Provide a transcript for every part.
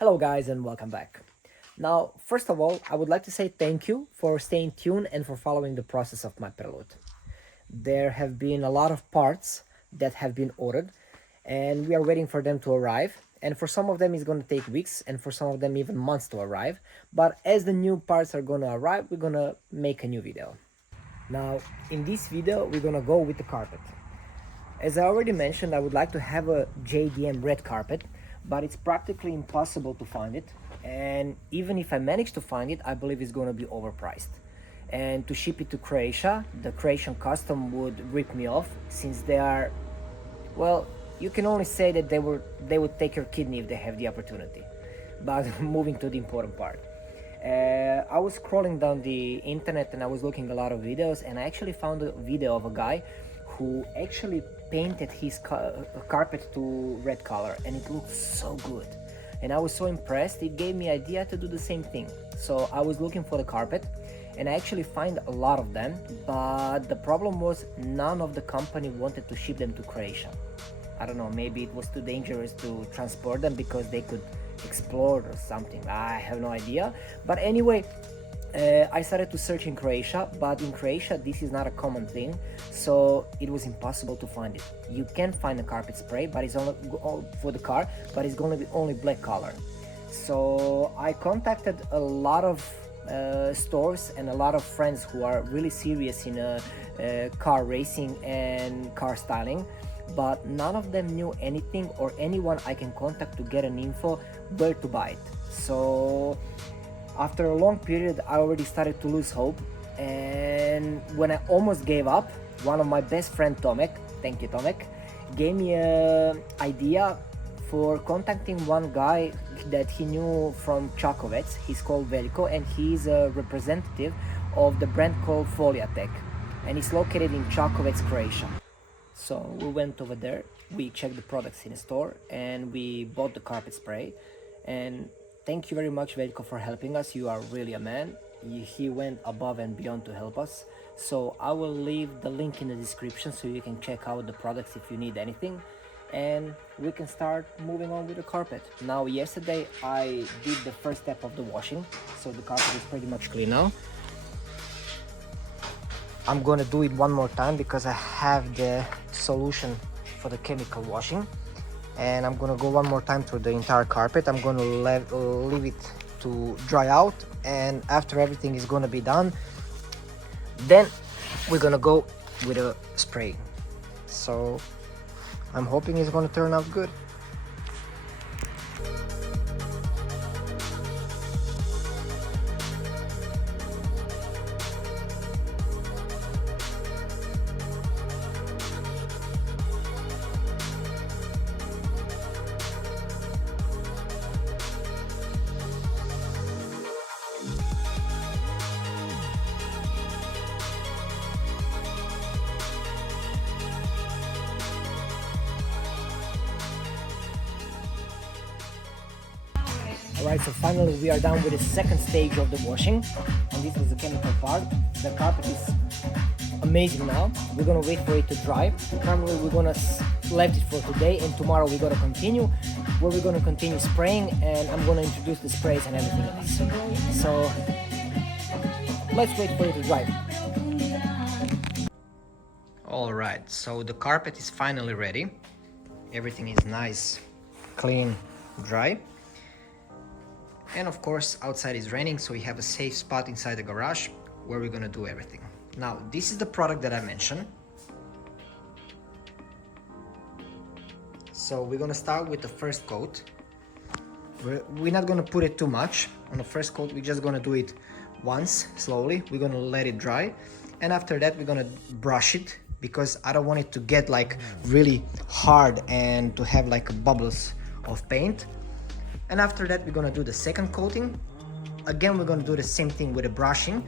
Hello guys and welcome back. Now, first of all, I would like to say thank you for staying tuned and for following the process of my Prelude. There have been a lot of parts that have been ordered and we are waiting for them to arrive, and for some of them it's going to take weeks and for some of them even months to arrive, but as the new parts are going to arrive, we're going to make a new video. Now, in this video we're going to go with the carpet. As I already mentioned, I would like to have a JDM red carpet, but it's practically impossible to find it, and even if I manage to find it, I believe it's going to be overpriced. And to ship it to Croatia, the Croatian custom would rip me off, since they are, well, you can only say that they would take your kidney if they have the opportunity. But moving to the important part. I was scrolling down the internet and I was looking a lot of videos, and I actually found a video of a guy who actually painted his carpet to red color, and it looked so good. And I was so impressed, it gave me idea to do the same thing. So I was looking for the carpet and I actually find a lot of them, but the problem was none of the company wanted to ship them to Croatia. I don't know, maybe it was too dangerous to transport them because they could explode or something. I have no idea. But anyway, I started to search in Croatia, but in Croatia this is not a common thing, so it was impossible to find it. You can find a carpet spray, but it's only for the car, but it's going to be only black color. So I contacted a lot of stores and a lot of friends who are really serious in car racing and car styling, but none of them knew anything or anyone I can contact to get an info where to buy it. So after a long period, I already started to lose hope, and when I almost gave up, one of my best friend Tomek, thank you Tomek, gave me an idea for contacting one guy that he knew from Čakovec. He's called Veljko, and he's a representative of the brand called Foliatec, and it's located in Čakovec, Croatia. So we went over there, we checked the products in the store, and we bought the carpet spray. And thank you very much, Veljko, for helping us. You are really a man. He went above and beyond to help us. So I will leave the link in the description so you can check out the products if you need anything. And we can start moving on with the carpet. Now, yesterday I did the first step of the washing, so the carpet is pretty much clean now. I'm gonna do it one more time because I have the solution for the chemical washing. And I'm gonna go one more time through the entire carpet. I'm gonna leave it to dry out, and after everything is gonna be done, then we're gonna go with a spray. So I'm hoping it's gonna turn out good. Alright, so finally we are done with the second stage of the washing, and this was the chemical part. The carpet is amazing now. We're gonna wait for it to dry. Currently we're gonna leave it for today, and tomorrow we're gonna continue, where we're gonna continue spraying, and I'm gonna introduce the sprays and everything else. So let's wait for it to dry. Alright, so the carpet is finally ready. Everything is nice, clean, dry. And of course outside is raining, so we have a safe spot inside the garage where we're gonna do everything. Now, this is the product that I mentioned. So we're gonna start with the first coat. We're not gonna put it too much on the first coat. We're just gonna do it once, slowly. We're gonna let it dry, and after that we're gonna brush it, because I don't want it to get like really hard and to have like bubbles of paint. And after that we're gonna do the second coating. Again, we're gonna do the same thing with the brushing,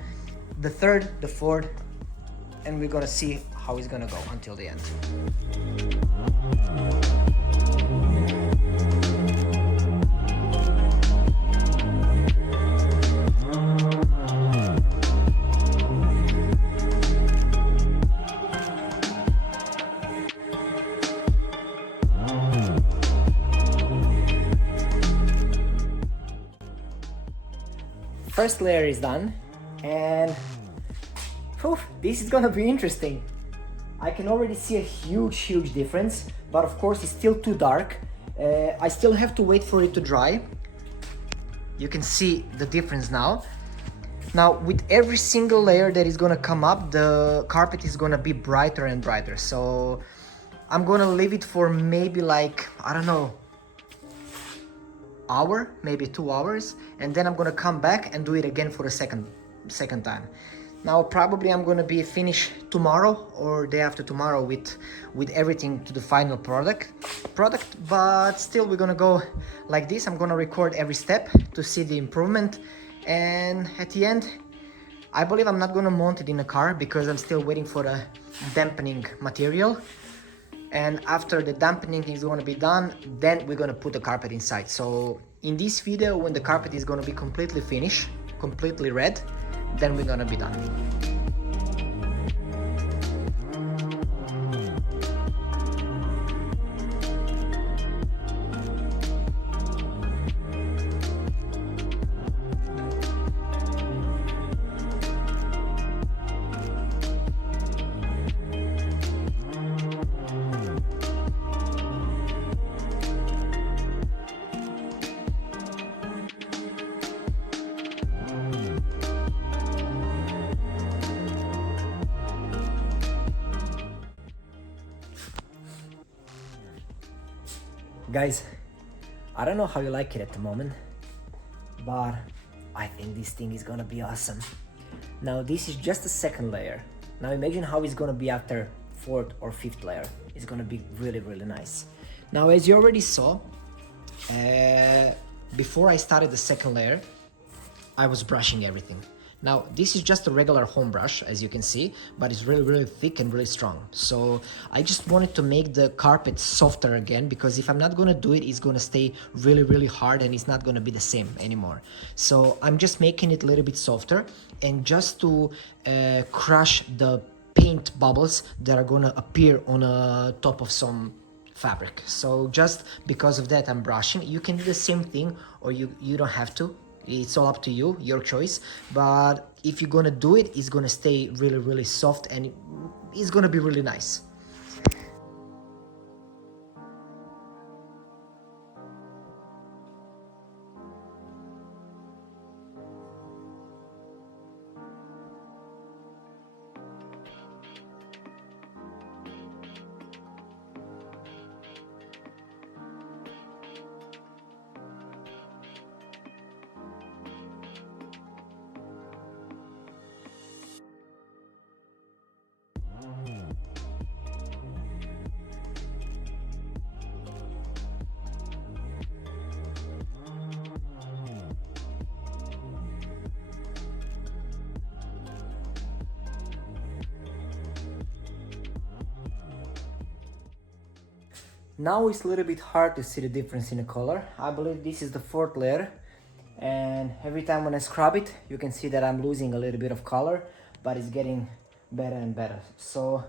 the third, the fourth, and we're gonna see how it's gonna go until the end. first layer is done, and whew, this is gonna be interesting. I can already see a huge difference, but of course it's still too dark. I still have to wait for it to dry. You can see the difference now. Now with every single layer that is gonna come up, the carpet is gonna be brighter and brighter. So I'm gonna leave it for maybe like, I don't know, hour, maybe 2 hours, and then I'm gonna come back and do it again for a second time. Now probably I'm gonna be finished tomorrow or day after tomorrow with everything to the final product, but still we're gonna go like this. I'm gonna record every step to see the improvement, and at the end I believe I'm not gonna mount it in a car because I'm still waiting for the dampening material. And after the dampening is going to be done, then we're going to put the carpet inside. So in this video, when the carpet is going to be completely finished, completely red, then we're going to be done. Guys, I don't know how you like it at the moment, but I think this thing is gonna be awesome. Now this is just the second layer. Now imagine how it's gonna be after fourth or fifth layer. It's gonna be really nice. Now as you already saw, before I started the second layer, I was brushing everything. Now this is just a regular home brush, as you can see, but it's really thick and really strong. So I just wanted to make the carpet softer again, because if I'm not gonna do it, it's gonna stay really hard and it's not gonna be the same anymore. So I'm just making it a little bit softer, and just to crush the paint bubbles that are gonna appear on the top of some fabric. So just because of that I'm brushing. You can do the same thing, or you don't have to. It's all up to you, your choice. But if you're gonna do it, it's gonna stay really soft, and it's gonna be really nice. Now it's a little bit hard to see the difference in the color. I believe this is the fourth layer, and every time when I scrub it, you can see that I'm losing a little bit of color, but it's getting better and better. So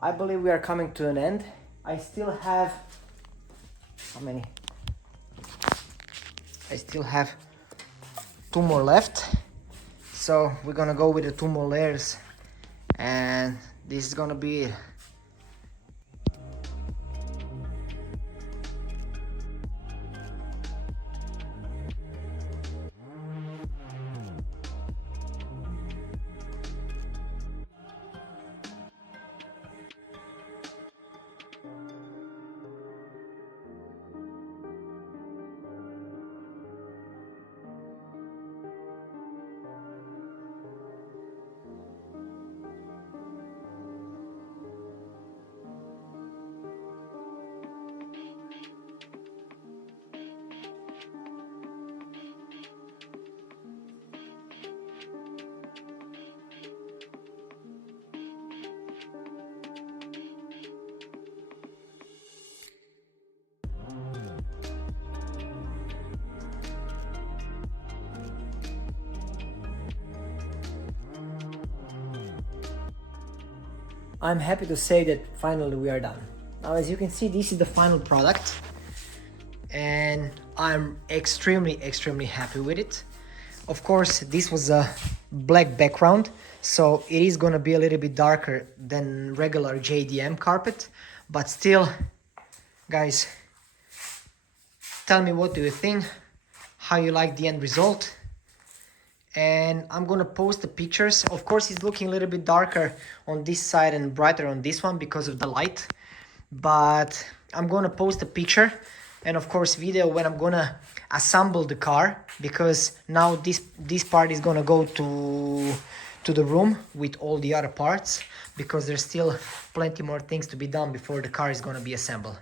I believe we are coming to an end. I still have, how many? I still have 2 more left. So we're gonna go with the 2 more layers, and this is gonna be it. I'm happy to say that finally we are done. Now as you can see, this is the final product, and I'm extremely happy with it. Of course, this was a black background, so it is gonna be a little bit darker than regular JDM carpet, but still, guys, tell me what do you think, how you like the end result. And I'm gonna post the pictures. Of course, it's looking a little bit darker on this side and brighter on this one because of the light, but I'm gonna post a picture and of course video when I'm gonna assemble the car, because now this part is gonna go to the room with all the other parts, because there's still plenty more things to be done before the car is gonna be assembled.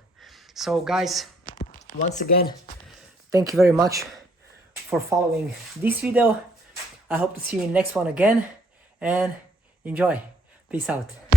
So guys, once again, thank you very much for following this video. I hope to see you in the next one again, and enjoy. Peace out.